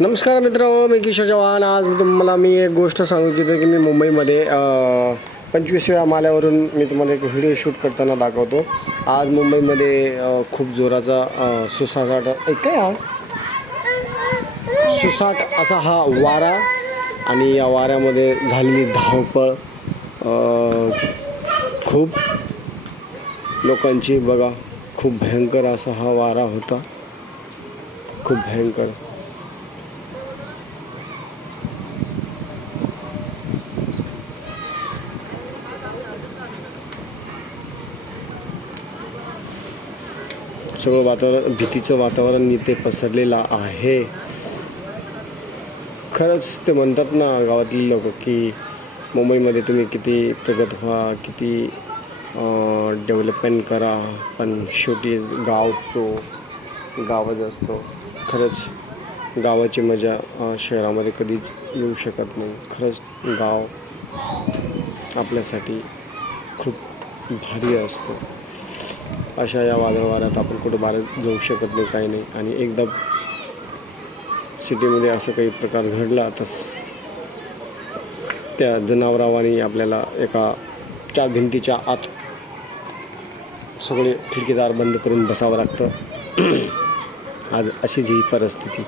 नमस्कार मित्रांनो, मी किशोर चव्हाण. आज तुम्हाला मी एक गोष्ट सांगू इच्छितो की मी मुंबईमध्ये 25व्या माल्यावरून मी तुम्हाला एक व्हिडिओ शूट करताना दाखवतो. आज मुंबईमध्ये खूप जोराचा सुसाट असा हा वारा आणि या वाऱ्यामध्ये झालेली धावपळ खूप लोकांची बघा. खूप भयंकर असा हा वारा होता, खूप भयंकर. सगळं वातावरण, भीतीचं वातावरण इथे पसरलेलं आहे. खरंच ते म्हणतात ना गावातली लोक की मुंबईमध्ये तुम्ही किती प्रगत व्हा, किती डेव्हलपमेंट करा, पण शेवटी गावच असतो. खरंच गावाची मजा शहरामध्ये कधीच येऊ शकत नाही. खरंच गाव आपल्यासाठी खूप भारी असतं. अशा या वादळ वाऱ्यात आपण कुठं बाहेर जाऊ शकत नाही, काही नाही. आणि एकदा सिटीमध्ये असं काही प्रकार घडला तर त्या जनावरावानी आपल्याला एका 4 भिंतीच्या आत सगळे खिडकीदार बंद करून बसावं लागतं. आज अशीच ही परिस्थिती.